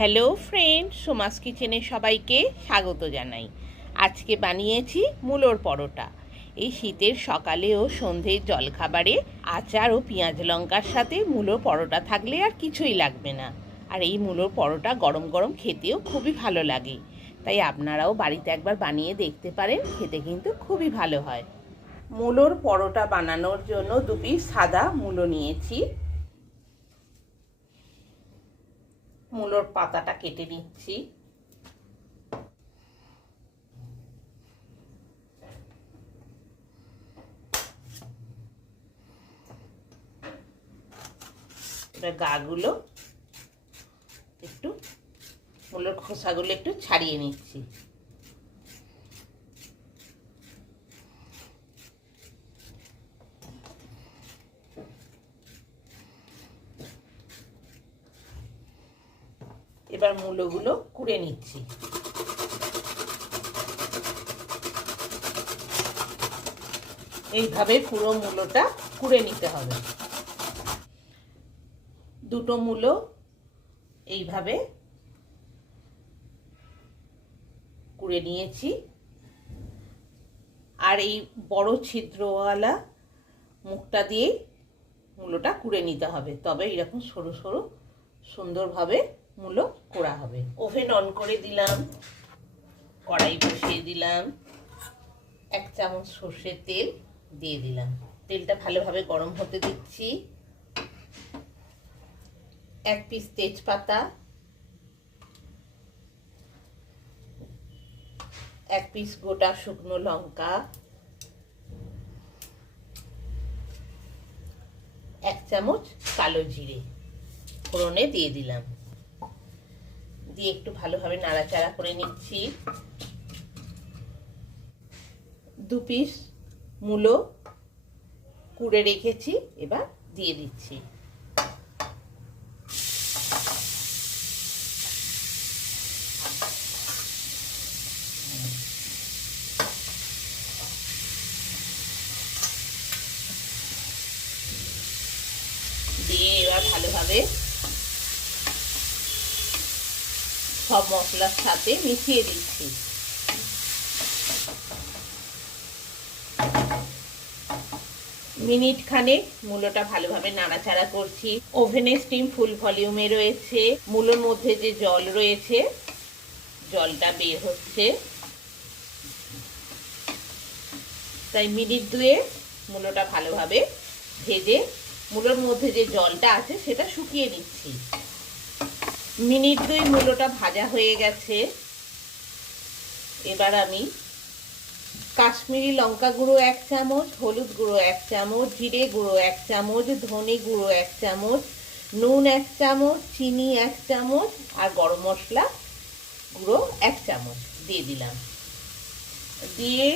Hello friend, Soma's কিচেনে সবাইকে স্বাগত জানাই। আজকে বানিয়েছি মূলোর পরোটা। এই শীতের সকালে ও সন্ধ্যের জলখাবারে আচার ও পেঁয়াজ লঙ্কার সাথে মূলোর পরোটা থাকলে আর কিছুই লাগবে না। আর এই মূলোর পরোটা গরম গরম খেতেও খুবই ভালো লাগে। তাই আপনারাও বাড়িতে একবার বানিয়ে দেখতে পারেন, খেতে কিন্তু খুবই ভালো হয়। মূলোর পরোটা বানানোর জন্য 2 পিস সাদা মূলো নিয়েছি। মূলোর পাতাটা কেটে নিচ্ছি। এবার গাগুলো একটু, মূলোর খোসাগুলো একটু ছাড়িয়ে নিচ্ছি। এবার মূলোগুলো কুড়ে নিচ্ছি। এইভাবে পুরো মূলোটা কুড়ে নিতে হবে। দুটো মূলো এইভাবে কুড়ে নিয়েছি। আর এই বড় ছিদ্রওয়ালা মুখটা দিয়ে মূলোটা কুড়ে নিতে হবে, তবে এরকম সরু সরু সুন্দরভাবে মূলো কোড়া হবে। ওভেন অন করে দিলাম, কড়াই বসিয়ে দিলাম, 1 চামচ সর্ষের তেল দিয়ে দিলাম। তেলটা ভালোভাবে গরম হতে দিচ্ছি। 1 পিস তেজপাতা, 1 পিস গোটা শুকনো লঙ্কা, 1 চামচ কালো জিরে ফোড়নে দিয়ে দিলাম। দিয়ে একটু ভালোভাবে নাড়াচাড়া করে নিচ্ছি। 2 পিস মূলো কুড়ে রেখেছি, এবার দিয়ে দিচ্ছি। দিয়ে এবার ভালোভাবে সব মশলার সাথে মিশিয়ে দিচ্ছি। মিনিট খানেক মূলোটা ভালোভাবে নাড়াচাড়া করছি। ওভেনের স্টিম ফুল ভলিউমে রয়েছে। মূলোর মধ্যে যে জল রয়েছে, জলটা বের হচ্ছে। তাই মিনিট 2 মূলোটা ভালোভাবে ভেজে মূলোর মধ্যে যে জলটা আছে সেটা শুকিয়ে নিচ্ছি। মিনিট 2 মূলোটা ভাজা হয়ে গেছে। এবার আমি কাশ্মীরি লঙ্কা গুঁড়ো 1 চামচ, হলুদ গুঁড়ো 1 চামচ, জিরে গুঁড়ো 1 চামচ, ধনে গুঁড়ো 1 চামচ, নুন 1 চামচ, চিনি 1 চামচ আর গরম মশলা গুঁড়ো 1 চামচ দিয়ে দিলাম। দিয়ে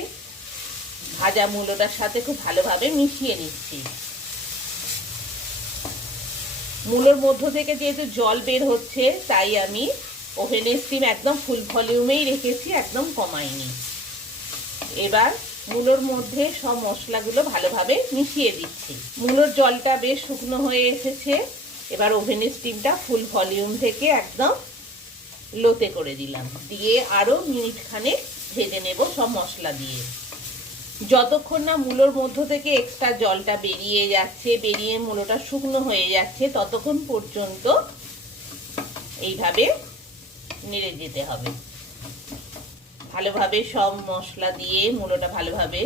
ভাজা মূলোটার সাথে খুব ভালোভাবে মিশিয়ে নিচ্ছি। মূলোর মধ্য থেকে যেহেতু জল বের হচ্ছে, তাই আমি ওভেনের স্টিম একদম ফুল ভলিউমেই রেখেছি, একদম কমাইনি। এবার মূলোর মধ্যে সব মশলাগুলো ভালোভাবে মিশিয়ে দিচ্ছি। মূলোর জলটা বেশ শুকনো হয়ে এসেছে। এবার ওভেনের স্টিমটা ফুল ভলিউম থেকে একদম লোতে করে দিলাম। দিয়ে আরও মিনিট খানেক ভেজে নেব সব মশলা দিয়ে। যতক্ষণ না মূলোর মধ্য থেকে এক্সট্রা জলটা বেরিয়ে যাচ্ছে, বেরিয়ে মূলোটা শুকনো হয়ে যাচ্ছে, ততক্ষণ পর্যন্ত এইভাবে নেড়ে যেতে হবে। ভালোভাবে সব মশলা দিয়ে মূলোটা ভালোভাবে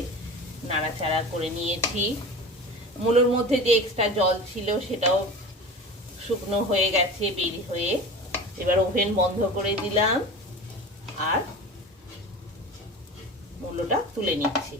নাড়াচাড়া করে নিয়েছি। মূলোর মধ্যে যে এক্সট্রা জল ছিল সেটাও শুকনো হয়ে গেছে বের হয়ে। এবার ওভেন বন্ধ করে দিলাম আর মূলোটা তুলে নিচ্ছি।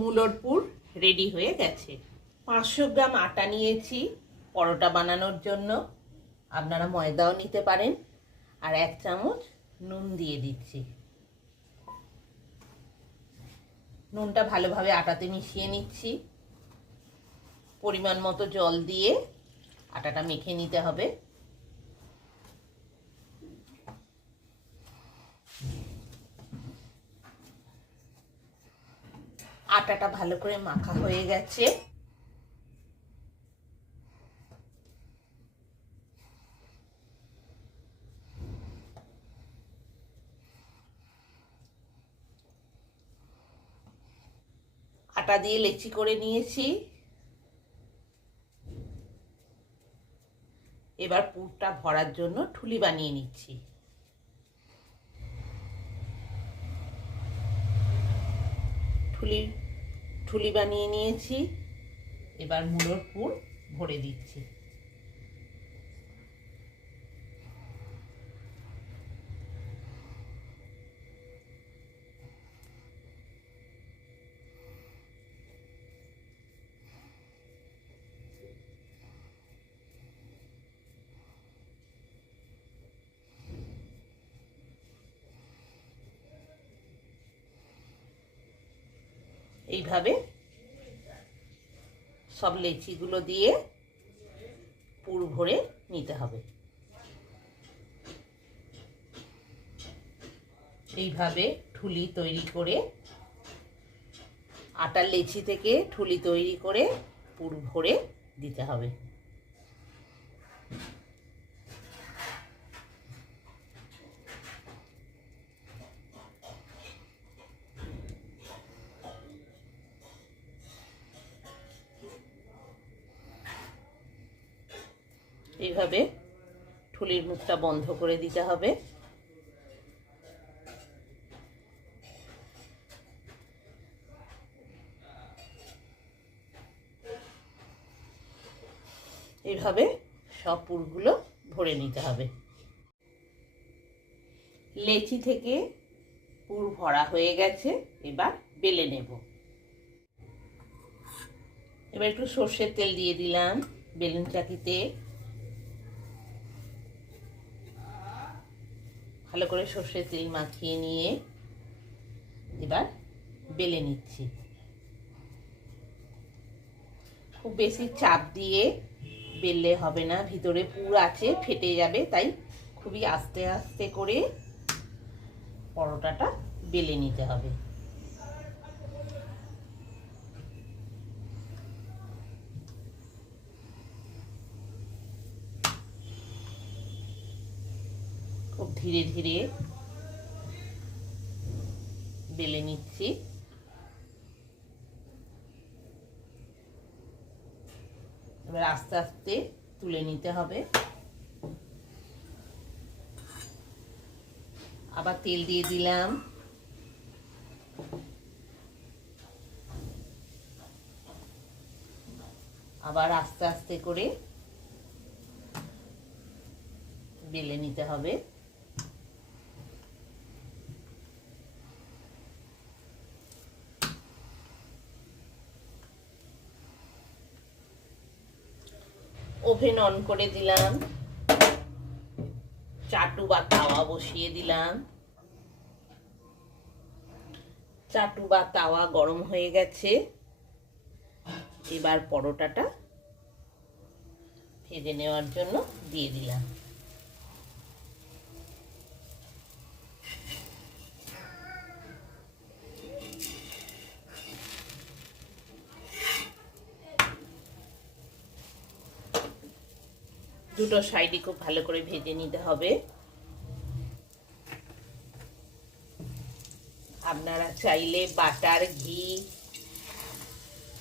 মূলোর পুর রেডি হয়ে গেছে। 500 গ্রাম আটা নিয়েছি পরোটা বানানোর জন্য। আপনারা ময়দাও নিতে পারেন। আর 1 চামচ নুন দিয়ে দিচ্ছি। নুনটা ভালোভাবে আটাতে মিশিয়ে নিচ্ছি। পরিমাণ মতো জল দিয়ে আটাটা মেখে নিতে হবে। আটাটা ভালো করে মাখা হয়ে গেছে। আটা দিয়ে লেচি করে নিয়েছি। এবার পুরটা ভরার জন্য ঠুলি বানিয়ে নিচ্ছি। ঠুলি বানিয়ে নিয়েছি। এবার মূলোর পুর ভরে দিচ্ছি। এইভাবে সব লেচিগুলো দিয়ে পুর ভরে নিতে হবে। এইভাবে ঠুলি তৈরি করে আটার লেচি থেকে ঠুলি তৈরি করে পুর ভরে দিতে হবে। এইভাবে ঠুলির মুখটা বন্ধ করে দিতে হবে। এইভাবে সব পুরগুলো ভরে নিতে হবে। লেচি থেকে পুর ভরা হয়ে গেছে, এবার বেলে নেব। এবার একটু সর্ষের তেল দিয়ে দিলাম বেলুন চাকিতে। ভালো করে সর্ষের তেল মাখিয়ে নিয়ে এবার বেলে নিচ্ছি। খুব বেশি চাপ দিয়ে বেললে হবে না, ভিতরে পুর আছে, ফেটে যাবে। তাই খুবই আস্তে আস্তে করে পরোটাটা বেলে নিতে হবে। খুব ধীরে ধীরে বেলে নিচ্ছি। এবার আস্তে আস্তে তুলে নিতে হবে। আবার তেল দিয়ে দিলাম। আবার আস্তে আস্তে করে বেলে নিতে হবে। ওভেন অন করে দিলাম। চাটু বা তাওয়া বসিয়ে দিলাম। চাটু বা তাওয়া গরম হয়ে গেছে। এবার পরোটাটা ভেজে নেওয়ার জন্য দিয়ে দিলাম। দুটো সাইডই খুব ভালো করে ভেজে নিতে হবে। আপনারা চাইলে বাটার, ঘি,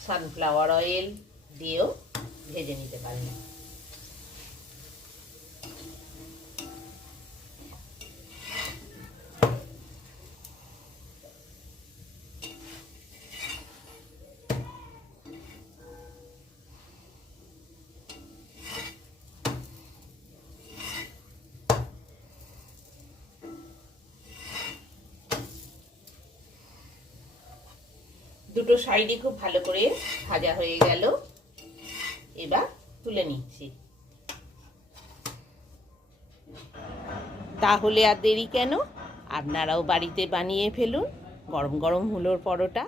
সানফ্লাওয়ার অয়েল দিয়েও ভেজে নিতে পারেন। দুটো সাইডই খুব ভালো করে ভাজা হয়ে গেল। এবার তুলে নিচ্ছি। তাহলে আর দেরি কেন, আপনারাও বাড়িতে বানিয়ে ফেলুন গরম গরম মূলোর পরোটা।